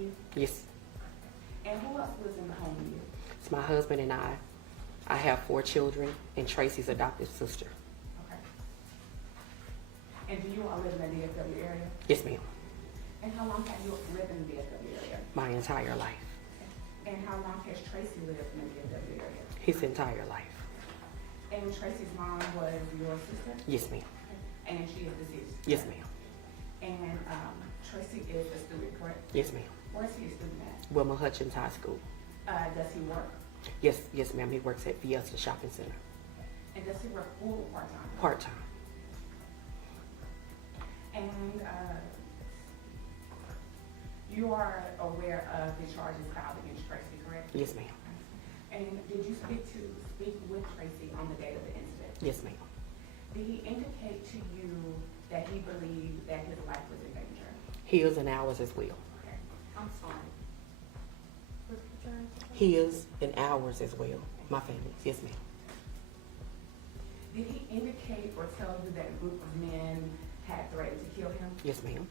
you? Yes. And who else lives in the home with you? It's my husband and I. I have 4 children and Tracy's adopted sister. Okay. And do you all live in the DFW area? Yes, ma'am. And how long have you lived in the DFW area? My entire life. Okay. And how long has Tracy lived in the DFW area? His entire life. And Tracy's mom was your sister? Yes, ma'am. Okay. And she is deceased? Yes, ma'am. And Tracy is a student, correct? Yes, ma'am. Where is he a student at? Wilmer-Hutchins High School. Does he work? Yes, yes, ma'am. He works at Fiesta Shopping Center. And does he work full or part-time? Part-time. And you are aware of the charges filed against Tracy, correct? Yes, ma'am. And did you speak with Tracy on the date of the incident? Yes, ma'am. Did he indicate to you that he believed that his life was in danger? His and ours as well. Okay. I'm sorry. His and ours as well. My family. Yes, ma'am. Did he indicate or tell you that a group of men had threatened to kill him? Yes, ma'am.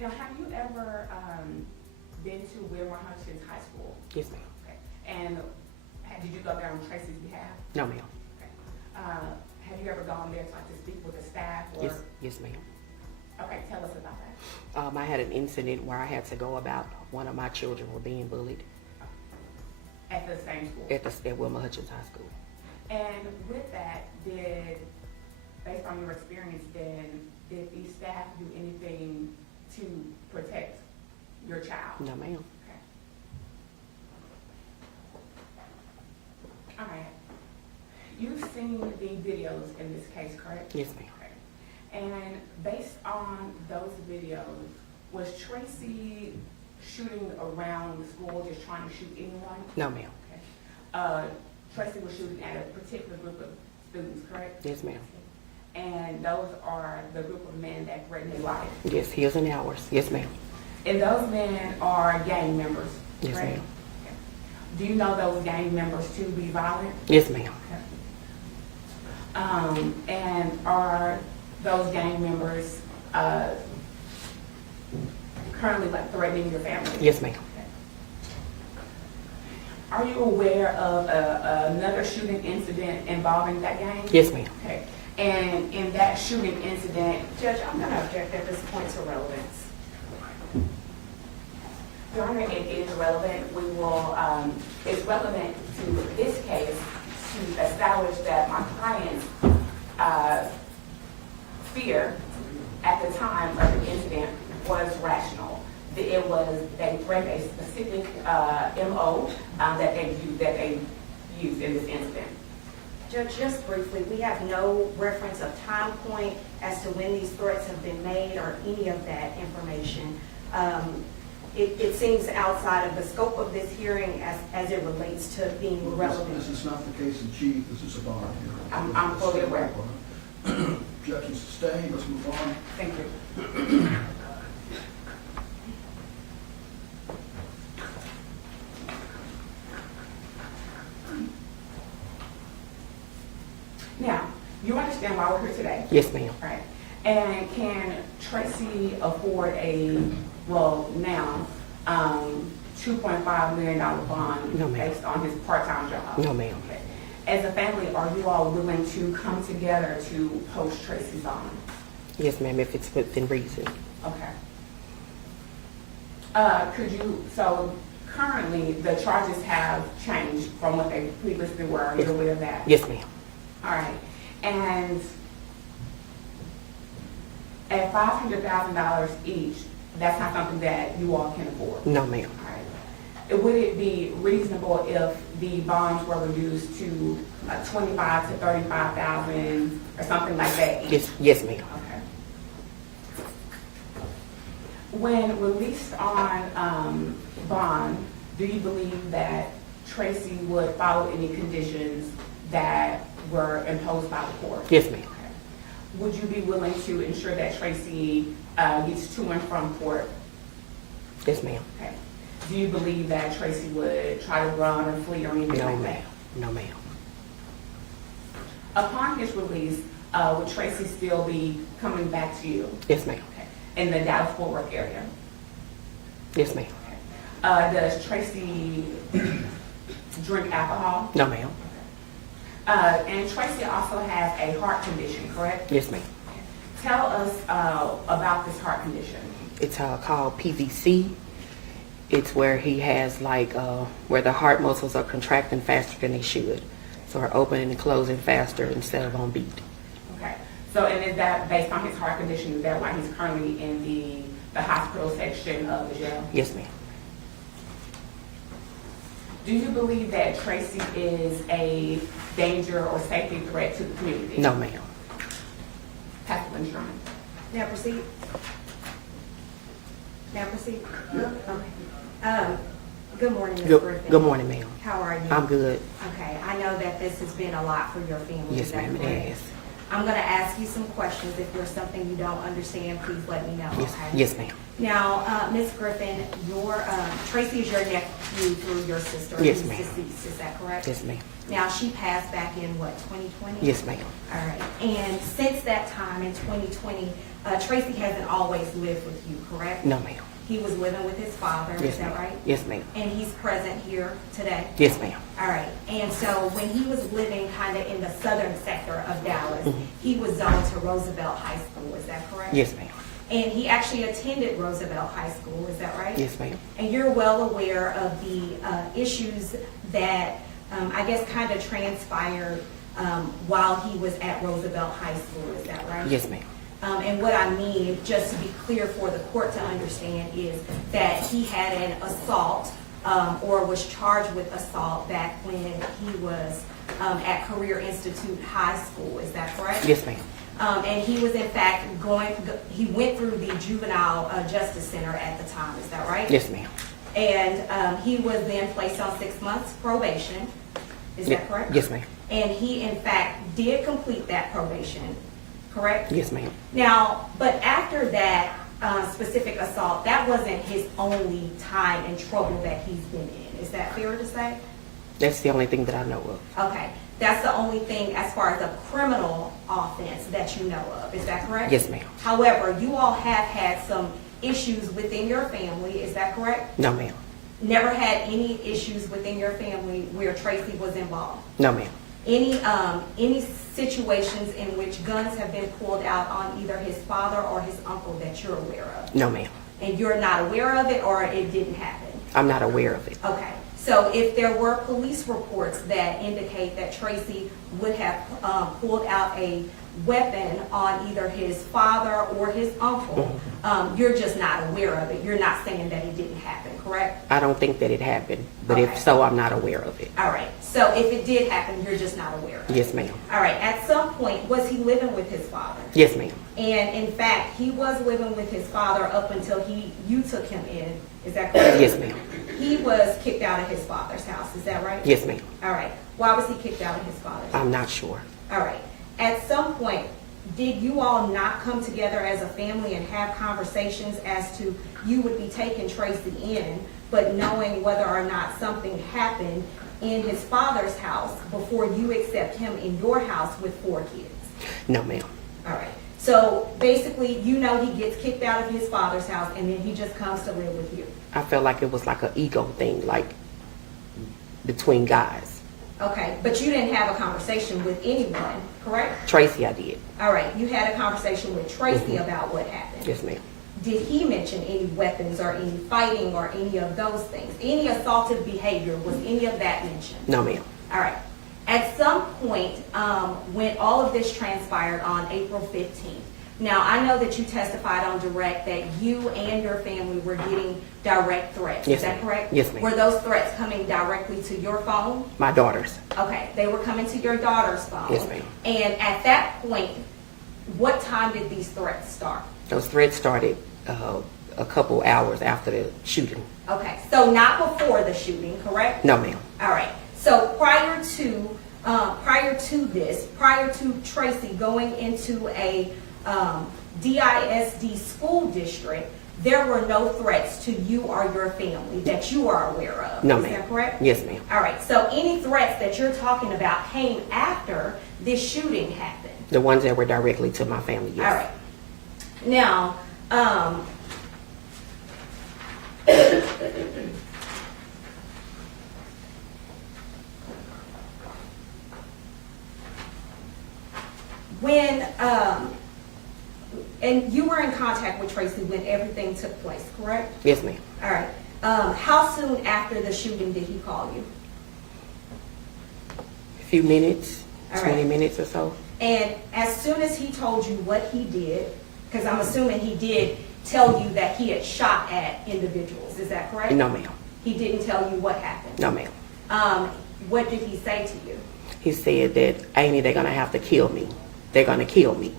Now, have you ever been to Wilmer-Hutchins High School? Yes, ma'am. Okay. And did you go there on Tracy's behalf? No, ma'am. Okay. Have you ever gone there to speak with the staff? Or? Yes, yes, ma'am. Okay, tell us about that. I had an incident where I had to go about one of my children were being bullied At the same school? at Wilmer-Hutchins High School. And with that, based on your experience then, did the staff do anything to protect your child? No, ma'am. Okay. All right. You've seen the videos in this case, correct? Yes, ma'am. Okay. And based on those videos, was Tracy shooting around the school, just trying to shoot anyone? No, ma'am. Okay. Tracy was shooting at a particular group of students, correct? Yes, ma'am. And those are the group of men that threatened his life? Yes, his and ours. Yes, ma'am. And those men are gang members, Yes, correct? ma'am. Okay. Do you know those gang members to be violent? Yes, ma'am. Okay. And are those gang members currently threatening your family? Yes, ma'am. Are you aware of another shooting incident involving that gang? Yes, ma'am. Okay. And in that shooting incident, Judge, I'm going to object at this point to relevance. Your Honor, it is relevant. We will, it's relevant to this case to establish that my client's fear at the time of the incident was rational. It was, they threatened a specific MO that they used in this incident. Judge, just briefly, we have no reference of time point as to when these threats have been made or any of that information. It seems outside of the scope of this hearing as it relates to being relevant. This is not the case in chief, this is a bond hearing. I'm fully aware. Objection sustained, let's move on. Thank you. Now, you understand why we're here today? Yes, ma'am. Right. And can Tracy afford now, $2.5 million bond No, ma'am. based on his part-time job? No, ma'am. Okay. As a family, are you all willing to come together to post Tracy's bond? Yes, ma'am, if it's within reason. Okay. So currently, the charges have changed from what they previously were. Are you aware of that? Yes, ma'am. All right. And at $500,000 each, that's not something that you all can afford? No, ma'am. All right. Would it be reasonable if the bonds were reduced to $25,000 to $35,000 or something like that each? Yes, yes, ma'am. Okay. When released on bond, do you believe that Tracy would follow any conditions that were imposed by the court? Yes, ma'am. Okay. Would you be willing to ensure that Tracy gets to and from court? Yes, ma'am. Okay. Do you believe that Tracy would try to run or flee or anything No, like that? ma'am. No, ma'am. Upon his release, would Tracy still be coming back to you? Yes, ma'am. Okay. In the Dallas-Fort Worth area? Yes, ma'am. Does Tracy drink alcohol? No, ma'am. And Tracy also has a heart condition, correct? Yes, ma'am. Tell us about this heart condition. It's called PVC. It's where he has like where the heart muscles are contracting faster than they should, so are opening and closing faster instead of on beat. Okay. So, and is that based on his heart condition? Is that why he's currently in the hospital section of the jail? Yes, ma'am. Do you believe that Tracy is a danger or safety threat to the community? No, ma'am. Pastor Lindstrom. Now proceed. Now proceed. Okay. Good morning, Ms. Griffin. Good morning, ma'am. How are you? I'm good. Okay, I know that this has been a lot for your family. Yes, is that ma'am, it correct? has. I'm gonna ask you some questions. If there's something you don't understand, please let me know, Yes, okay? yes, ma'am. Now, Ms. Griffin, your, Tracy is your nephew through your sister. Yes, who's ma'am. deceased, is that correct? Yes, ma'am. Now, she passed back in what, 2020? Yes, ma'am. All right, and since that time in 2020, Tracy hasn't always lived with you, correct? No, ma'am. He was living with his father, Yes, is that ma'am. right? Yes, ma'am. And he's present here today? Yes, ma'am. All right, and so when he was living kind of in the southern sector of Dallas, he was zoned to Roosevelt High School, is that correct? Yes, ma'am. And he actually attended Roosevelt High School, is that right? Yes, ma'am. And you're well aware of the issues that I guess kind of transpired while he was at Roosevelt High School, is that right? Yes, ma'am. And what I mean, just to be clear for the court to understand, is that he had an assault or was charged with assault back when he was at Career Institute High School. Is that correct? Yes, ma'am. And he was in fact he went through the Juvenile Justice Center at the time. Is that right? Yes, ma'am. And he was then placed on 6 months probation. Is that correct? Yes, ma'am. And he in fact did complete that probation. Correct? Yes, ma'am. Now, but after that specific assault, that wasn't his only time and trouble that he's been in. Is that fair to say? That's the only thing that I know of. Okay. That's the only thing as far as a criminal offense that you know of. Is that correct? Yes, ma'am. However, you all have had some issues within your family. Is that correct? No, ma'am. Never had any issues within your family where Tracy was involved? No, ma'am. Any situations in which guns have been pulled out on either his father or his uncle that you're aware of? No, ma'am. And you're not aware of it, or it didn't happen? I'm not aware of it. Okay. So if there were police reports that indicate that Tracy would have pulled out a weapon on either his father or his uncle, you're just not aware of it. You're not saying that it didn't happen, correct? I don't think that it happened, but Okay. if so, I'm not aware of it. All right. So if it did happen, you're just not aware of it? Yes, ma'am. All right. At some point, was he living with his father? Yes, ma'am. And in fact, he was living with his father up until you took him in. Is that correct? Yes, ma'am. He was kicked out of his father's house. Is that right? Yes, ma'am. All right. Why was he kicked out of his father's house? I'm not sure. All right. At some point, did you all not come together as a family and have conversations as to you would be taking Tracy in, but knowing whether or not something happened in his father's house before you accept him in your house with 4 kids? No, ma'am. All right. So basically, you know he gets kicked out of his father's house and then he just comes to live with you. I felt like it was like an ego thing, like between guys. Okay. But you didn't have a conversation with anyone, correct? Tracy, I did. All right. You had a conversation with Tracy about what happened. Yes, ma'am. Did he mention any weapons or any fighting or any of those things? Any assaultive behavior, was any of that mentioned? No, ma'am. All right. At some point, when all of this transpired on April 15th, now I know that you testified on direct that you and your family were getting direct threats. Yes, Is that ma'am. correct? Yes, ma'am. Were those threats coming directly to your phone? My daughters. Okay. They were coming to your daughter's phone. Yes, ma'am. And at that point, what time did these threats start? Those threats started a couple hours after the shooting. Okay, so not before the shooting, correct? No, ma'am. All right. So prior to Tracy going into a DISD school district, there were no threats to you or your family that you are aware of. No, Is ma'am. that correct? Yes, ma'am. All right. So any threats that you're talking about came after this shooting happened. The ones that were directly to my family, yes. All right. Now, contact with Tracy when everything took place, correct? Yes, ma'am. All right. How soon after the shooting did he call you? A few minutes, All 20 right. minutes or so. And as soon as he told you what he did, because I'm assuming he did tell you that he had shot at individuals, is that correct? No, ma'am. He didn't tell you what happened? No, ma'am. What did he say to you? He said that, Amy, they're going to have to kill me. They're going to kill me.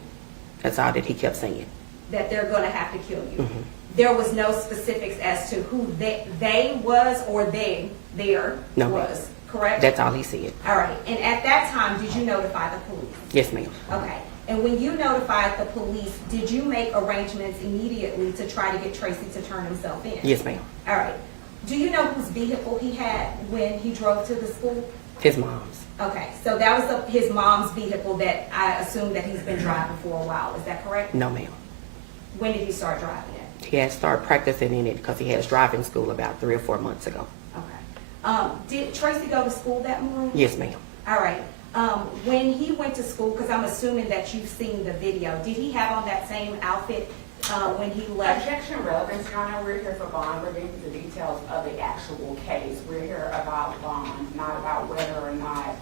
That's all that he kept saying. That they're going to have to kill you? Mhm. There was no specifics as to who they was or there No, ma'am. was, correct? That's all he said. All right. And at that time, did you notify the police? Yes, ma'am. Okay. And when you notified the police, did you make arrangements immediately to try to get Tracy to turn himself in? Yes, ma'am. All right. Do you know whose vehicle he had when he drove to the school? His mom's. Okay, so that was his mom's vehicle that I assume that he's been driving for a while. Is that correct? No, ma'am. When did he start driving it? He had started practicing in it because he has driving school about 3 or 4 months ago. Okay. Did Tracy go to school that morning? Yes, ma'am. All right. When he went to school, because I'm assuming that you've seen the video, did he have on that same outfit when he left? Objection relevance, Your Honor, we're here for bond. We're getting the details of the actual case. We're here about bond, not about whether or not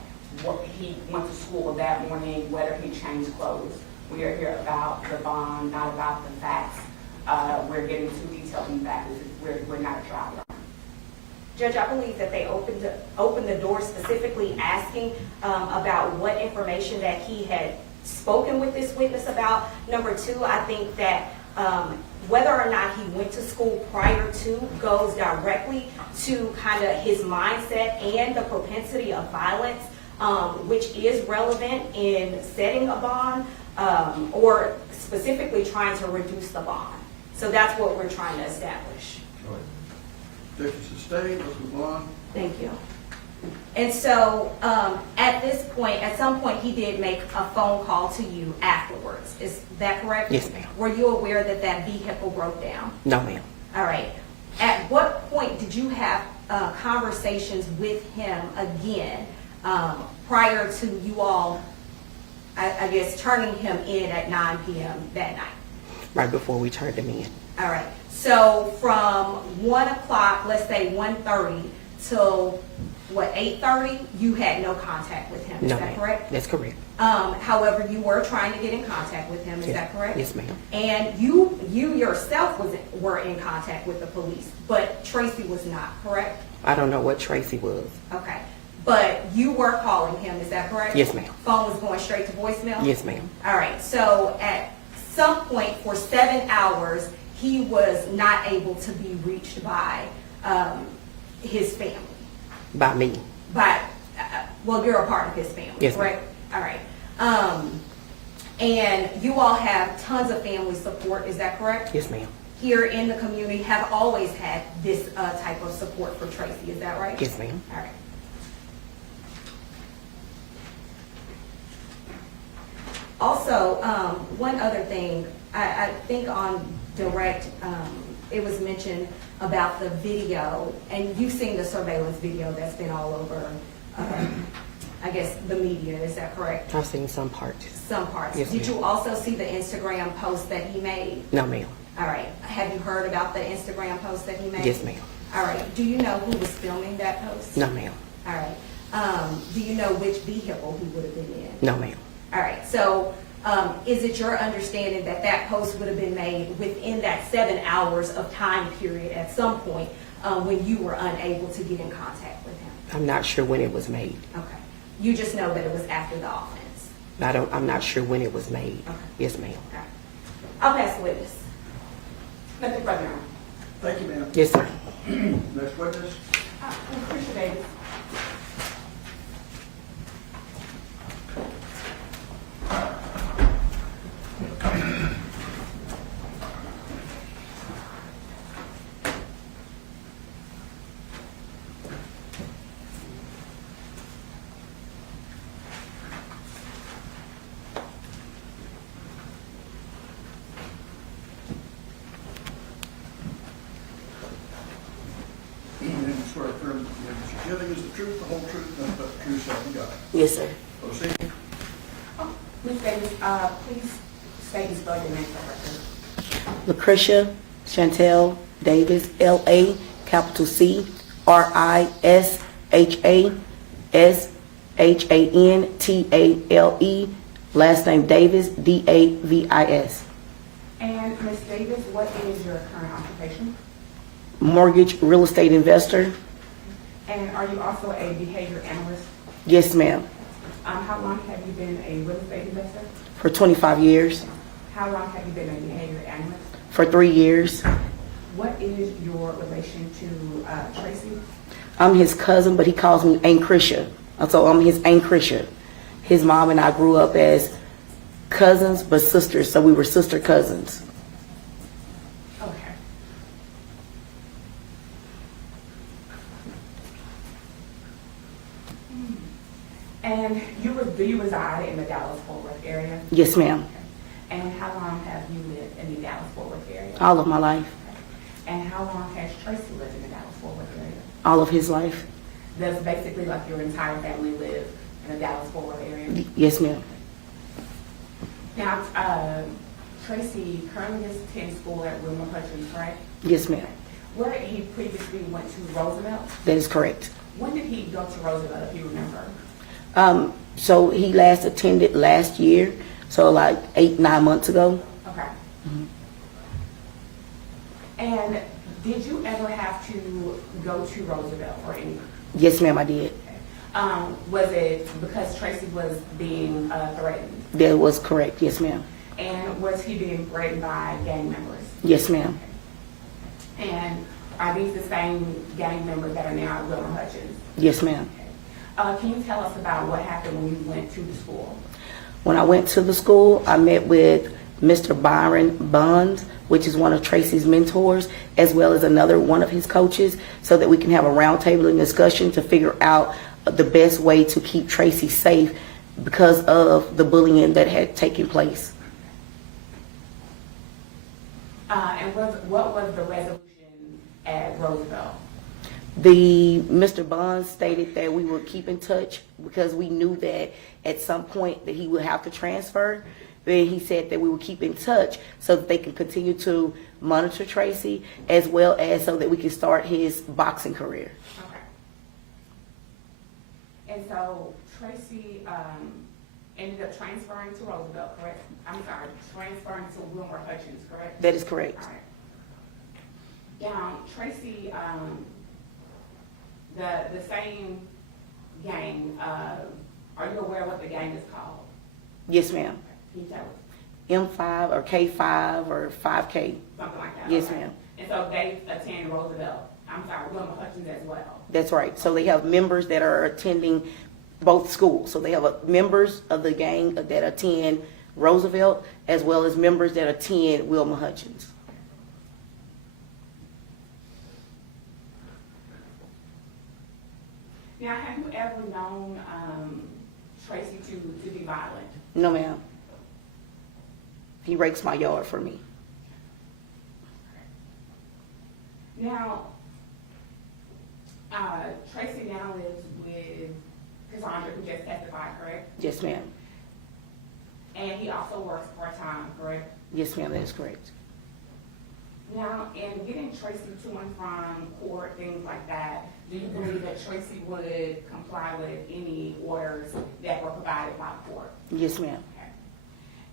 he went to school that morning, whether he changed clothes. We are here about the bond, not about the facts. We're getting too detailed in facts. We're not a trial. Judge, I believe that they opened the door specifically asking about what information that he had spoken with this witness about. Number two, I think that whether or not he went to school prior to goes directly to kind of his mindset and the propensity of violence, which is relevant in setting a bond or specifically trying to reduce the bond. So that's what we're trying to establish. All right. Objection sustained, let's move on. Thank you. And so at some point, he did make a phone call to you afterwards. Is that correct? Yes, ma'am. Were you aware that that vehicle broke down? No, ma'am. All right. At what point did you have conversations with him again prior to you all, I guess, turning him in at 9 p.m. that night? Right before we turned him in. All right. So from 1 o'clock, let's say 1:30 till what, 8:30, you had no contact with him. Is No, that ma'am. correct? That's correct. However, you were trying to get in contact with him. Is Yes. that correct? Yes, ma'am. And you yourself were in contact with the police, but Tracy was not, correct? I don't know what Tracy was. Okay. But you were calling him, is that correct? Yes, ma'am. Phone was going straight to voicemail? Yes, ma'am. All right. So at some point for 7 hours, he was not able to be reached by his family. By me. But, well, you're a part of his family, Yes, ma'am. correct? All right. And you all have tons of family support, is that correct? Yes, ma'am. Here in the community have always had this type of support for Tracy, is that right? Yes, ma'am. All right. Also, one other thing, I think on direct, it was mentioned about the video, and you've seen the surveillance video that's been all over, I guess, the media, is that correct? I've seen some parts. Some parts. Yes, Did ma'am. you also see the Instagram post that he made? No, ma'am. All right. Have you heard about the Instagram post that he made? Yes, ma'am. All right. Do you know who was filming that post? No, ma'am. All right. Do you know which vehicle he would have been in? No, ma'am. All right. So is it your understanding that that post would have been made within that 7 hours of time period at some point when you were unable to get in contact with him? I'm not sure when it was made. Okay. You just know that it was after the offense. I'm not sure when it was made. Okay. Yes, ma'am. All right. I'll pass the witness. Nothing further, Your Honor. Thank you, ma'am. Yes, sir. Next witness. Commissioner Davis. And you swear affirm that the evidence you're giving is the truth, the whole truth, nothing but the truth, so help you God. Yes, sir. Proceed. Ms. Davis, please state and spell your name for the record. Lucretia Chantel Davis, L.A., capital C, RISHASHANTALE, last name Davis, DAVIS. And Ms. Davis, what is your current occupation? Mortgage real estate investor. And are you also a behavior analyst? Yes, ma'am. How long have you been a real estate investor? For 25 years. How long have you been a behavior analyst? For 3 years. What is your relation to Tracy? I'm his cousin, but he calls me Aunt Krisha. So I'm his Aunt Krisha. His mom and I grew up as cousins, but sisters, so we were sister cousins. Okay. And do you reside in the Dallas-Fort Worth area? Yes, ma'am. And how long have you lived in the Dallas-Fort Worth area? All of my life. And how long has Tracy lived in the Dallas-Fort Worth area? All of his life. Does basically like your entire family live in the Dallas-Fort Worth area? Yes, ma'am. Now, Tracy currently attends school at Wilmer-Hutchins, right? Yes, ma'am. Where he previously went to Roosevelt? That is correct. When did he go to Roosevelt, if you remember? So he last attended last year, so like 8-9 months ago. Okay. And did you ever have to go to Roosevelt for any? Yes, ma'am, I did. Was it because Tracy was being threatened? That was correct. Yes, ma'am. And was he being threatened by gang members? Yes, ma'am. And are these the same gang members that are now at Wilmer-Hutchins? Yes, ma'am. Can you tell us about what happened when you went to the school? When I went to the school, I met with Mr. Byron Bonds, which is one of Tracy's mentors, as well as another one of his coaches, so that we can have a roundtable and discussion to figure out the best way to keep Tracy safe because of the bullying that had taken place. And what was the resolution at Roosevelt? Mr. Bonds stated that we would keep in touch because we knew that at some point that he would have to transfer. Then he said that we would keep in touch so that they can continue to monitor Tracy as well as so that we can start his boxing career. Okay. And so Tracy ended up transferring to Roosevelt, correct? I'm sorry, transferring to Wilmer-Hutchins, correct? That is correct. All right. Now, Tracy, the same gang, are you aware of what the gang is called? Yes, ma'am. Can you tell us? M5 or K5 or 5K. Something like that? Yes, okay. ma'am. And so they attend Wilmer-Hutchins as well? That's right. So they have members that are attending both schools. So they have members of the gang that attend Roosevelt as well as members that attend Wilmer-Hutchins. Now, have you ever known Tracy to be violent? No, ma'am. He rakes my yard for me. Now, Tracy now lives with Cassandra, who just testified, correct? Yes, ma'am. And he also works part-time, correct? Yes, ma'am, that is correct. Now, in getting Tracy to and from court, things like that, do you believe that Tracy would comply with any orders that were provided by the court? Yes, ma'am. Okay.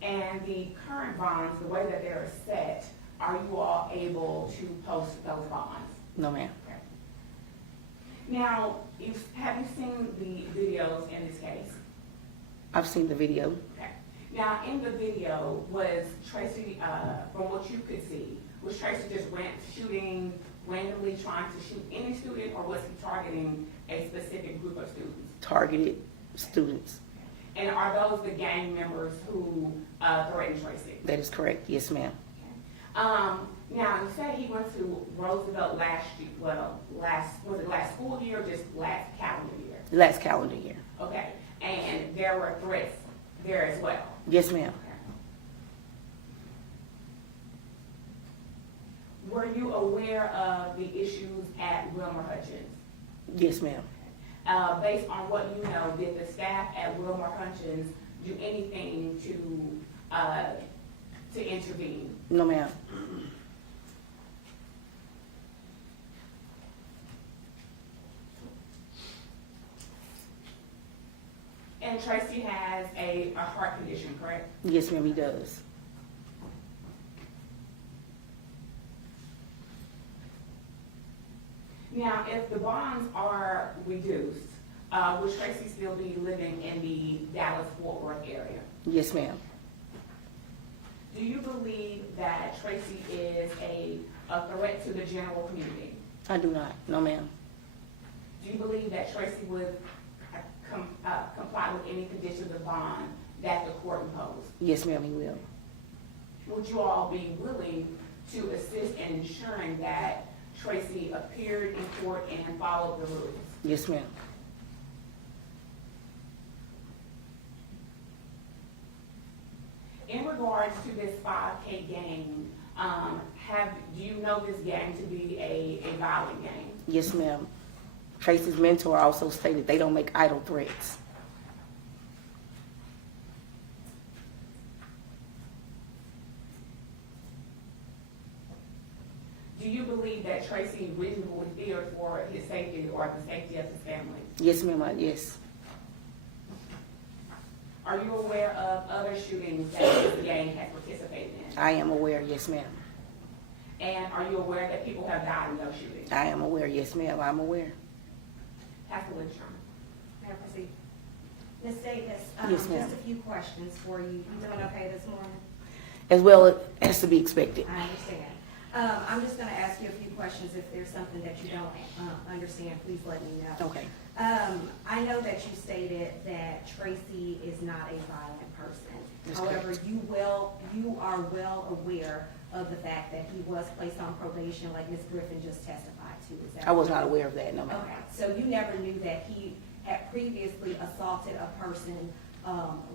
And the current bonds, the way that they're set, are you all able to post those bonds? No, ma'am. Okay. Now, have you seen the videos in this case? I've seen the video. Okay. Now, in the video, was Tracy, from what you could see, was Tracy just shooting randomly, trying to shoot any student, or was he targeting a specific group of students? Targeted students. And are those the gang members who threatened Tracy? That is correct. Yes, ma'am. Now, you said he went to Roosevelt last year, was it last school year or just last calendar year? Last calendar year. Okay, and there were threats there as well? Yes, ma'am. Okay. Were you aware of the issues at Wilmer-Hutchins? Yes, ma'am. Based on what you know, did the staff at Wilmer-Hutchins do anything to intervene? No, ma'am. And Tracy has a heart condition, correct? Yes, ma'am, he does. Now, if the bonds are reduced, would Tracy still be living in the Dallas-Fort Worth area? Yes, ma'am. Do you believe that Tracy is a threat to the general community? I do not. No, ma'am. Do you believe that Tracy would comply with any conditions of bond that the court imposed? Yes, ma'am, he will. Would you all be willing to assist in ensuring that Tracy appeared in court and followed the rules? Yes, ma'am. In regards to this 5K game, do you know this game to be a violent game? Yes, ma'am. Tracy's mentor also stated they don't make idle threats. Do you believe that Tracy reasonably feared for his safety or the safety of his family? Yes, ma'am. Yes. Are you aware of other shootings that this gang has participated in? I am aware. Yes, ma'am. And are you aware that people have died in those shootings? I am aware. Yes, ma'am. I'm aware. Pastor Lindstrom. May I proceed? Ms. Davis, Yes, ma'am. just a few questions for you. You doing okay this morning? As well as to be expected. I understand. I'm just going to ask you a few questions. If there's something that you don't understand, please let me know. Okay. I know that you stated that Tracy is not a violent person. That's However, correct. you are well aware of the fact that he was placed on probation, like Ms. Griffin just testified to. Is that I was correct? not aware of that. No, ma'am. Okay, so you never knew that he had previously assaulted a person,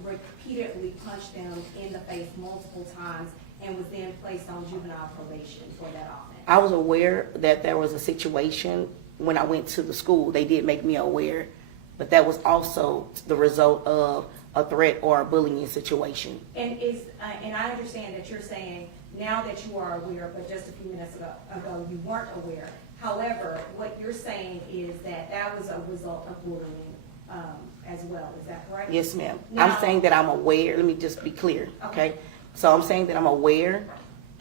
repeatedly punched them in the face multiple times, and was then placed on juvenile probation for that offense? I was aware that there was a situation when I went to the school. They did make me aware, but that was also the result of a threat or a bullying situation. And and I understand that you're saying now that you are aware, but just a few minutes ago you weren't aware. However, what you're saying is that that was a result of bullying as well. Is that correct? Yes, ma'am. Now- I'm saying that I'm aware. Let me just be clear, okay? So I'm saying that I'm aware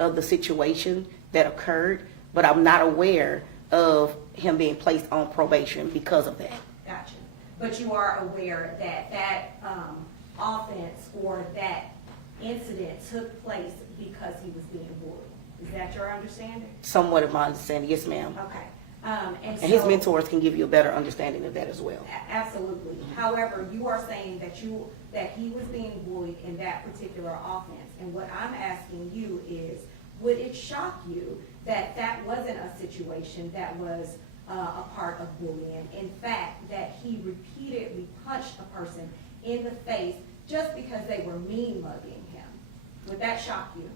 of the situation that occurred, but I'm not aware of him being placed on probation because of that. Gotcha. But you are aware that that offense or that incident took place because he was being bullied. Is that your understanding? Somewhat of my understanding, yes, ma'am. Okay. And his mentors can give you a better understanding of that as well. Absolutely. However, you are saying that he was being bullied in that particular offense. And what I'm asking you is, would it shock you that that wasn't a situation that was a part of bullying? In fact, that he repeatedly punched a person in the face just because they were mean mugging him. Would that shock you?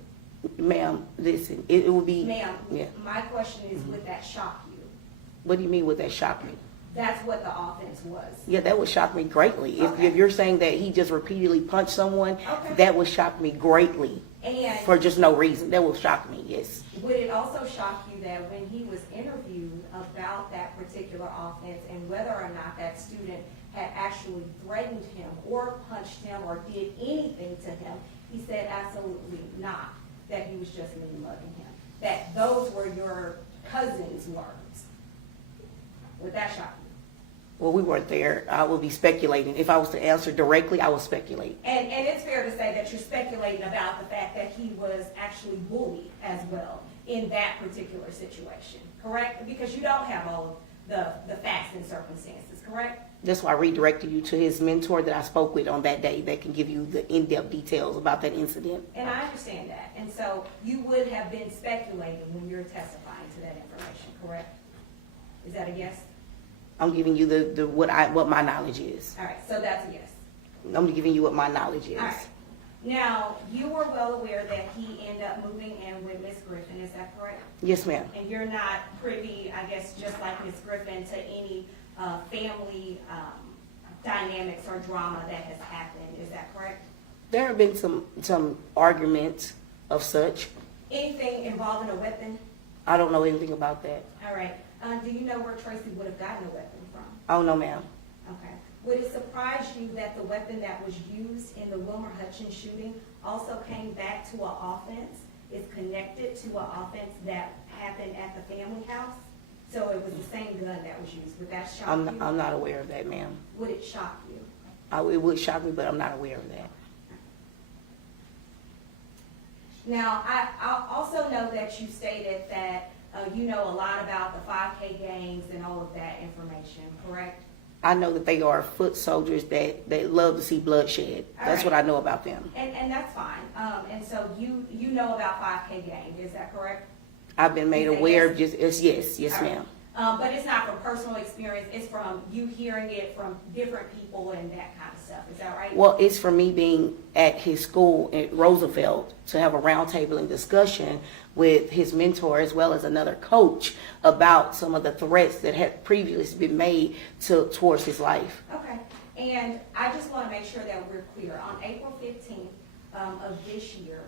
Ma'am, listen, it would be. Ma'am, Yeah. my question is, would that shock you? What do you mean would that shock me? That's what the offense was. Yeah, that would shock me greatly. Okay. If you're saying that he just repeatedly punched someone, Okay. that would shock me greatly And for just no reason. That would shock me, yes. would it also shock you that when he was interviewed about that particular offense and whether or not that student had actually threatened him or punched him or did anything to him, he said absolutely not, that he was just mean mugging him, that those were your cousin's words? Would that shock you? Well, we weren't there. I would be speculating. If I was to answer directly, I would speculate. And it's fair to say that you're speculating about the fact that he was actually bullied as well in that particular situation, correct? Because you don't have all of the facts and circumstances, correct? That's why I redirected you to his mentor that I spoke with on that day that can give you the in-depth details about that incident. And I understand that. And so you would have been speculating when you're testifying to that information, correct? Is that a yes? I'm giving you the what my knowledge is. All right, so that's a yes. I'm giving you what my knowledge is. All right. Now, you were well aware that he ended up moving in with Miss Griffin, is that correct? Yes, ma'am. And you're not privy, I guess, just like Miss Griffin, to any family dynamics or drama that has happened, is that correct? There have been some arguments of such. Anything involving a weapon? I don't know anything about that. All right. Do you know where Tracy would have gotten a weapon from? Oh, no, ma'am. Okay. Would it surprise you that the weapon that was used in the Wilmer-Hutchins shooting also came back to an offense, is connected to an offense that happened at the family house? So it was the same gun that was used. Would that shock you? I'm not aware of that, ma'am. Would it shock you? It would shock me, but I'm not aware of that. Now, I also know that you stated that you know a lot about the 5K gangs and all of that information, correct? I know that they are foot soldiers that love to see bloodshed. That's All what right. I know about them. And that's fine. And so you know about 5K gang, is that correct? I've been made You say aware yes? of yes, All right. ma'am. But it's not from personal experience, it's from you hearing it from different people and that kind of stuff, is that right? Well, it's for me being at his school at Roosevelt to have a roundtable and discussion with his mentor as well as another coach about some of the threats that had previously been made towards his life. Okay, and I just want to make sure that we're clear. On April 15th of this year,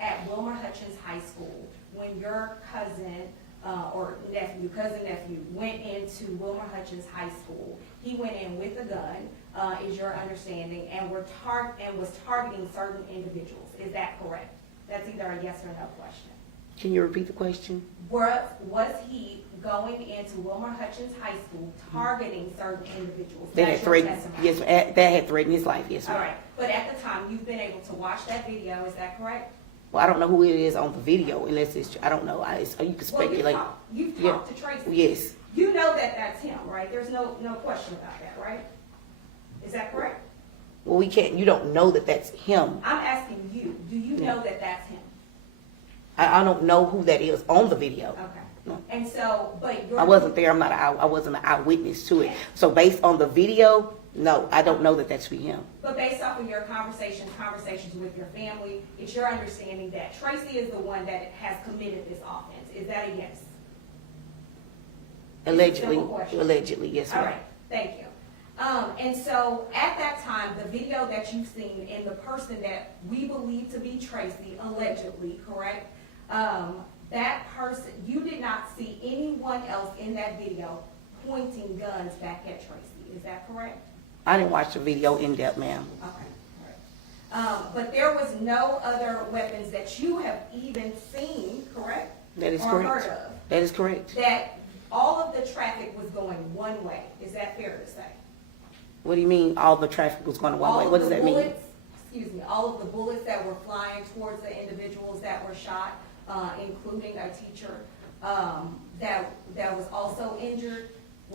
at Wilmer-Hutchins High School, when your cousin or cousin-nephew went into Wilmer-Hutchins High School, he went in with a gun, is your understanding, and was targeting certain individuals. Is that correct? That's either a yes or no question. Can you repeat the question? Was he going into Wilmer-Hutchins High School targeting certain individuals? That had That's your threatened, testimony. yes, that had threatened his life, yes, All ma'am. right, but at the time, you've been able to watch that video, is that correct? Well, I don't know who it is on the video unless it's, I don't know. You can Well, speculate. you've Yeah. talked to Tracy. Yes. You know that that's him, right? There's no question about that, right? Is that correct? Well, you don't know that that's him. I'm asking you, do you know that that's him? I don't know who that is on the video. Okay. No. And so, but you're. I wasn't there. I wasn't an eyewitness to it. So based on the video, no, I don't know that that's him. But based off of your conversations with your family, it's your understanding that Tracy is the one that has committed this offense. Is that a yes? Allegedly, Simple question. allegedly, yes, All ma'am. right, thank you. And so at that time, the video that you've seen and the person that we believe to be Tracy, allegedly, correct? That person, you did not see anyone else in that video pointing guns back at Tracy. Is that correct? I didn't watch the video in depth, ma'am. Okay. All right. But there was no other weapons that you have even seen, correct? That is Or correct. heard of? That is correct. That all of the traffic was going one way. Is that fair to say? What do you mean all the traffic was going one All way? of What does the that mean? bullets, excuse me, all of the bullets that were flying towards the individuals that were shot, including a teacher that was also injured.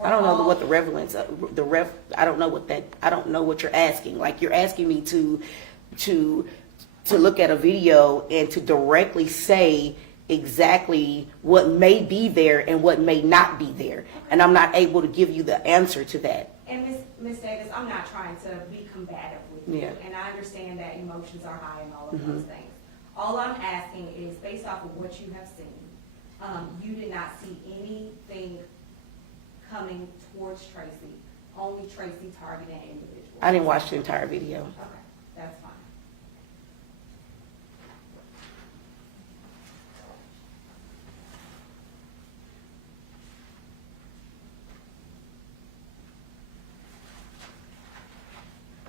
I don't know what the relevance of I don't know what you're asking. Like you're asking me to look at a video and to directly say exactly what may be there and what may not be there. And I'm not able to give you the answer to that. And Ms. Davis, I'm not trying to be combative with you, Yeah. and I understand that emotions are high and all of those things. All I'm asking is, based off of what you have seen, you did not see anything coming towards Tracy, only Tracy targeting individuals. I didn't watch the entire video. Okay, that's fine.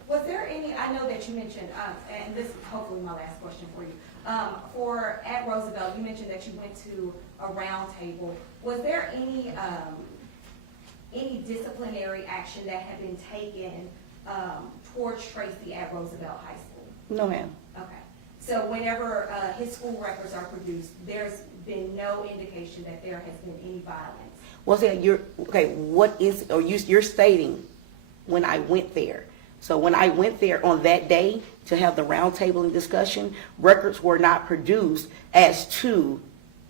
Was there any, I know that you mentioned, and this is hopefully my last question for you, at Roosevelt, you mentioned that you went to a round table. Was there any disciplinary action that had been taken towards Tracy at Roosevelt High School? No, ma'am. Okay. So whenever his school records are produced, there's been no indication that there has been any violence? Well, see, you're stating when I went there. So when I went there on that day to have the roundtable and discussion, records were not produced as to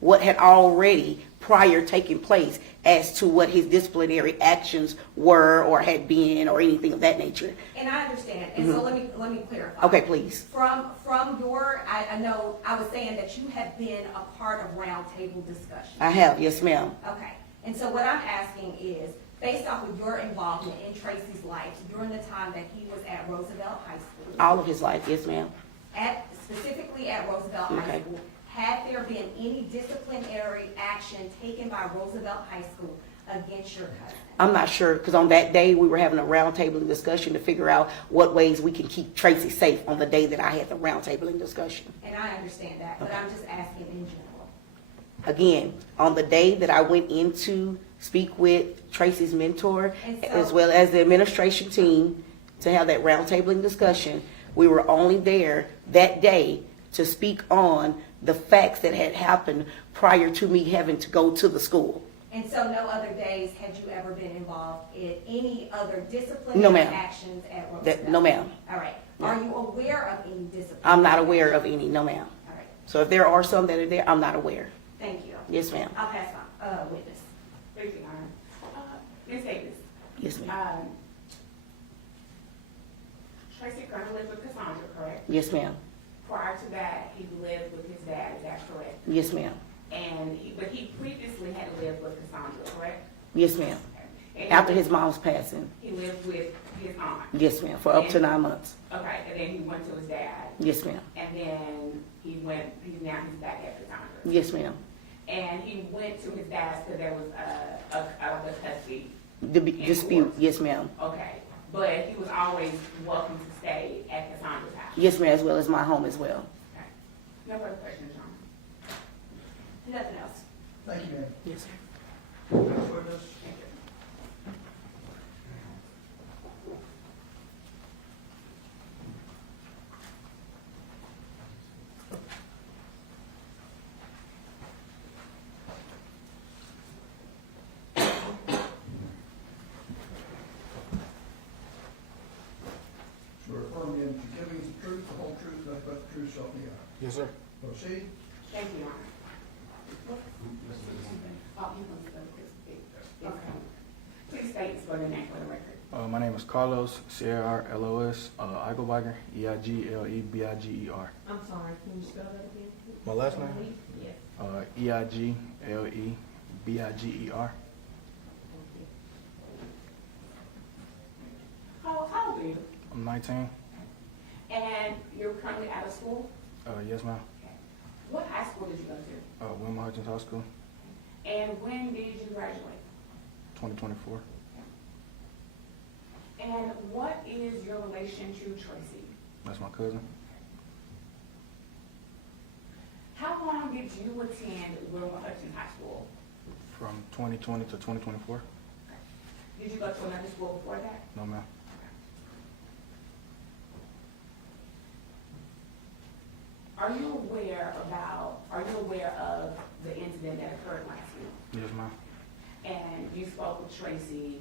what had already prior taken place as to what his disciplinary actions were or had been or anything of that nature. And I understand, and so let me clarify. Okay, please. From your, I know, I was saying that you have been a part of roundtable discussions. I have, yes, ma'am. Okay, and so what I'm asking is, based off of your involvement in Tracy's life during the time that he was at Roosevelt High School, All of his life, yes, ma'am. specifically at Roosevelt High Okay. School, had there been any disciplinary action taken by Roosevelt High School against your cousin? I'm not sure, because on that day, we were having a roundtable discussion to figure out what ways we can keep Tracy safe on the day that I had the roundtable discussion. And I understand that, but I'm just asking in general. Again, on the day that I went in to speak with Tracy's mentor, And so- as well as the administration team, to have that roundtable discussion, we were only there that day to speak on the facts that had happened prior to me having to go to the school. And so no other days had you ever been involved in any other No, disciplinary ma'am. actions at Roosevelt? No, ma'am. All right. No. Are you aware of any disciplinary? I'm not aware of any, no ma'am. All right. So if there are some that are there, I'm not aware. Thank you. Yes, ma'am. I'll pass on, witness. Thank you, Your Honor. Ms. Davis, Yes, ma'am. Tracy currently lives with Cassandra, correct? Yes, ma'am. Prior to that, he lived with his dad, is that correct? Yes, ma'am. But he previously had lived with Cassandra, correct? Yes, ma'am. And After his mom's passing. He lived with his aunt. Yes, ma'am, for up to 9 months. Okay, and then he went to his dad, Yes, ma'am. and then he's back at Cassandra. Yes, ma'am. And he went to his dad's because there was a custody. The dispute, yes, ma'am. Okay, but he was always welcome to stay at Cassandra's house. Yes, ma'am, as well as my home as well. Okay. No further questions, John. Nothing else. Thank you, ma'am. Yes, sir. Next witness. Thank you. Swear affirm you to give me the truth, the whole truth, nothing but the truth, so help me God. Yes, sir. Proceed. Thank you, Your Honor. Oh, you want to go to okay. Please state your full name for the record. My name is Carlos, C-A-R-L-O-S, Eichelbiger, E-I-G-L-E-B-I-G-E-R. I'm sorry, can you spell that again? My last name? Yes, E-I-G-L-E-B-I-G-E-R. thank you. How old are you? I'm 19. And you're currently out of school? Yes, ma'am. What high school did you go to? Wilmer-Hutchins High School, And when did you graduate? 2024. And what is your relation to Tracy? That's my cousin. How long did you attend Wilmer-Hutchins High School? From 2020 to 2024. Did you go to another school before that? No, ma'am. Are you aware of the incident that occurred last week? Yes, ma'am. And you spoke with Tracy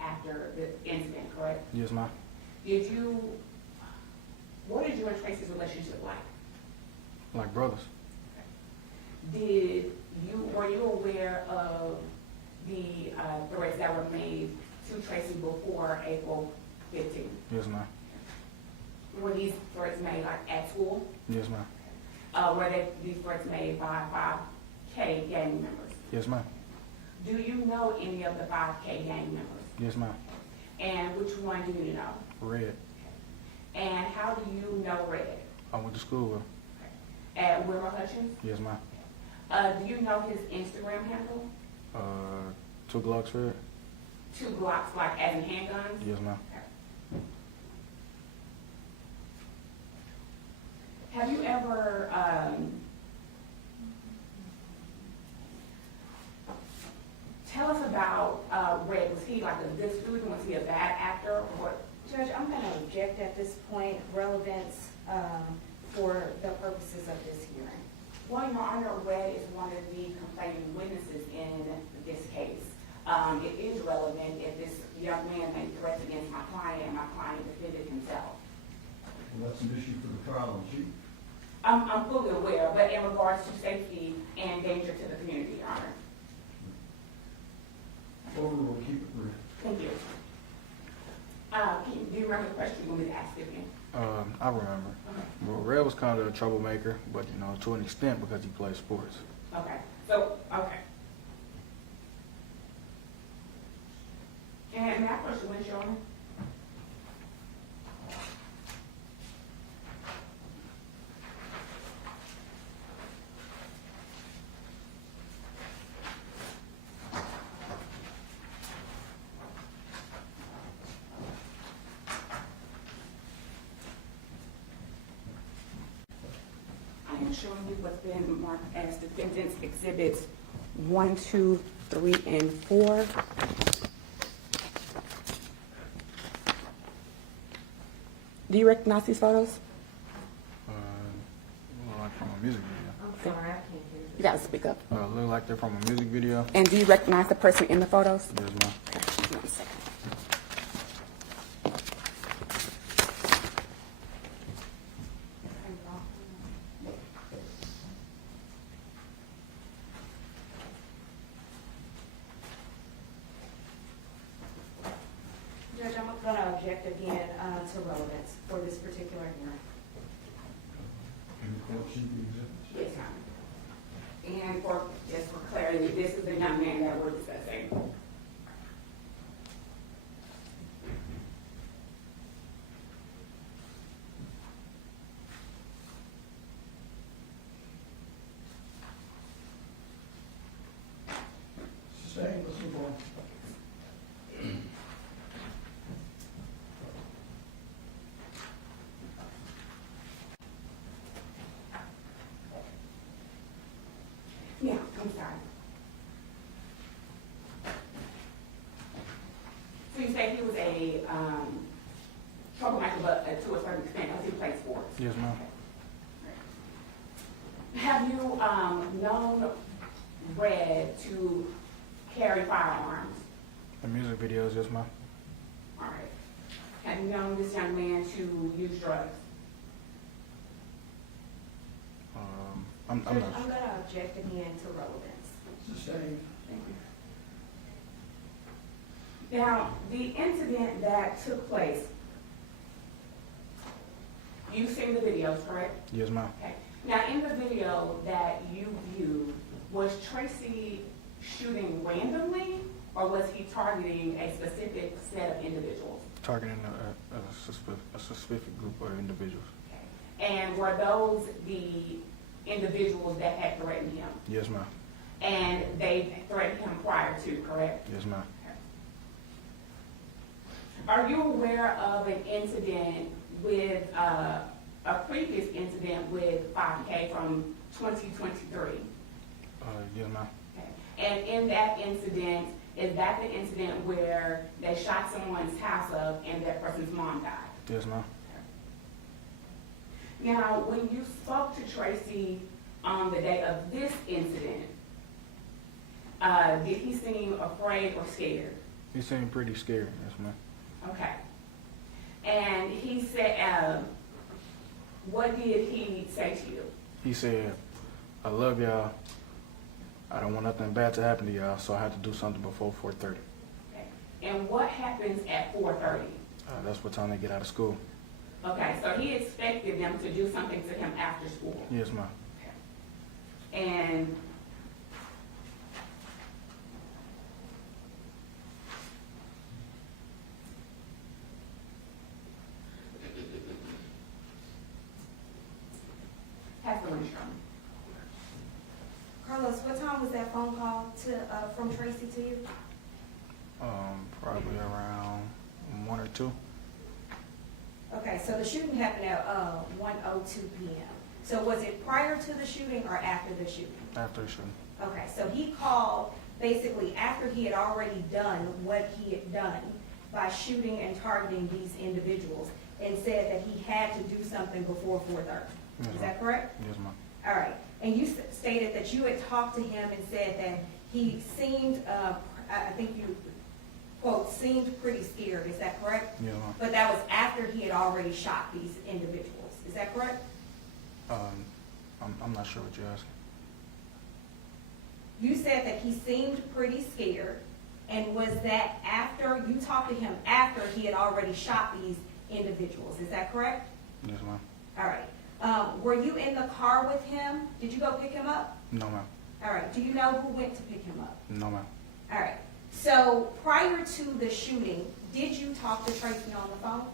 after the incident, correct? Yes, ma'am. What is you and Tracy's relationship like? Like brothers. Were you aware of the threats that were made to Tracy before April 15th? Yes, ma'am. Were these threats made like at school? Yes, ma'am. Were these threats made by 5K gang members? Yes, ma'am. Do you know any of the 5K gang members? Yes, ma'am. And which one do you know? Red. And how do you know Red? I went to school with him. At Wilmer-Hutchins? Yes, ma'am. Do you know his Instagram handle? 2 Glocks red. 2 Glocks, like as in handguns? Yes, ma'am. Have you ever, tell us about Red. Was he like a good student? Was he a bad actor? Or what? Judge, I'm going to object at this point, relevance for the purposes of this hearing. Well, Your Honor, Red is one of the complaining witnesses in this case. It is relevant if this young man made threats against my client and my client defended himself. Well, that's an issue for the trial and chief. I'm fully aware, but in regards to safety and danger to the community, Your Honor. Over, we'll keep it brief. Thank you. Do you remember the question you wanted to ask again? I remember. Well, Red was kind of a troublemaker, but to an extent because he played sports. Okay, so, okay. And may I first win, Your Honor? I'm showing you what's been marked as defendants exhibits 1, 2, 3, and 4. Do you recognize these photos? Look like from a music video. I'm sorry, I can't hear you. You gotta speak up. Look like they're from a music video. And do you recognize the person in the photos? Yes, ma'am. Okay, give me 1 second. Judge, I'm going to object again to relevance for this particular hearing. Yes, ma'am. And for, just for clarity, this is the young man that we're discussing. Sustained, let's move on. Yeah, I'm sorry. So you say he was a troublemaker, but to a certain extent, because he played sports. Yes, ma'am. Have you known Red to carry firearms? The music videos, yes, ma'am. All right. Have you known this young man to use drugs? I'm Judge, not. I'm going to object again to relevance. Sustained. Thank you. Now, the incident that took place, you've seen the videos, correct? Yes, ma'am. Okay. Now, in the video that you viewed, was Tracy shooting randomly, or was he targeting a specific set of individuals? Targeting a specific group of individuals. Okay. And were those the individuals that had threatened him? Yes, ma'am. And they threatened him prior to, correct? Yes, ma'am. Are you aware of an incident with, a previous incident with 5K from 2023? Yes, ma'am. Okay. And in that incident, is that the incident where they shot someone's house up and that person's mom died? Yes, ma'am. Now, when you spoke to Tracy on the day of this incident, did he seem afraid or scared? He seemed pretty scared, yes, ma'am. Okay. And he said, what did he say to you? He said, I love y'all. I don't want nothing bad to happen to y'all, so I had to do something before 4:30. Okay. And what happens at 4:30? That's what time they get out of school. Okay, so he expected them to do something to him after school. Yes, ma'am. And pass the lunch from. Carlos, what time was that phone call to, from Tracy to you? Probably around 1 or 2. Okay, so the shooting happened at 1:02 p.m. So was it prior to the shooting or after the shooting? After the shooting. Okay, so he called basically after he had already done what he had done by shooting and targeting these individuals and said that he had to do something before 4:30. Yes, Is ma'am. that correct? Yes, ma'am. All right, and you stated that you had talked to him and said that he seemed, I think you, quote, seemed pretty scared, is that correct? Yes, ma'am. But that was after he had already shot these individuals, is that correct? I'm not sure what you're asking. You said that he seemed pretty scared, and was that after, you talked to him after he had already shot these individuals, is that correct? Yes, ma'am. All right, were you in the car with him? Did you go pick him up? No, ma'am. All right, do you know who went to pick him up? No, ma'am. All right, so prior to the shooting, did you talk to Tracy on the phone?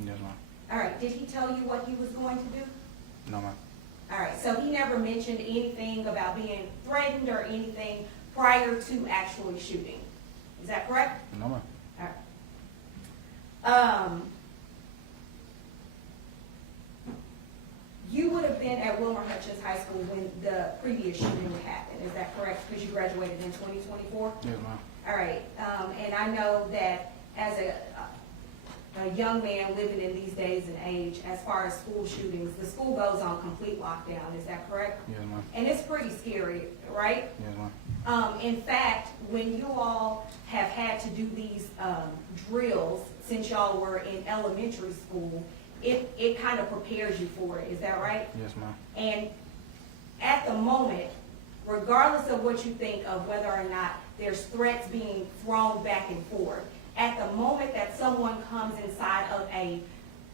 Yes, ma'am. All right, did he tell you what he was going to do? No, ma'am. All right, so he never mentioned anything about being threatened or anything prior to actually shooting. Is that correct? No, ma'am. All right. You would have been at Wilmer-Hutchins High School when the previous shooting happened, is that correct? Because you graduated in 2024? Yes, ma'am. All right, and I know that as a young man living in these days and age, as far as school shootings, the school goes on complete lockdown, is that correct? Yes, ma'am. And it's pretty scary, right? Yes, ma'am. In fact, when you all have had to do these drills since y'all were in elementary school, it kind of prepares you for it, is that right? Yes, ma'am. And at the moment, regardless of what you think of whether or not there's threats being thrown back and forth, at the moment that someone comes inside of a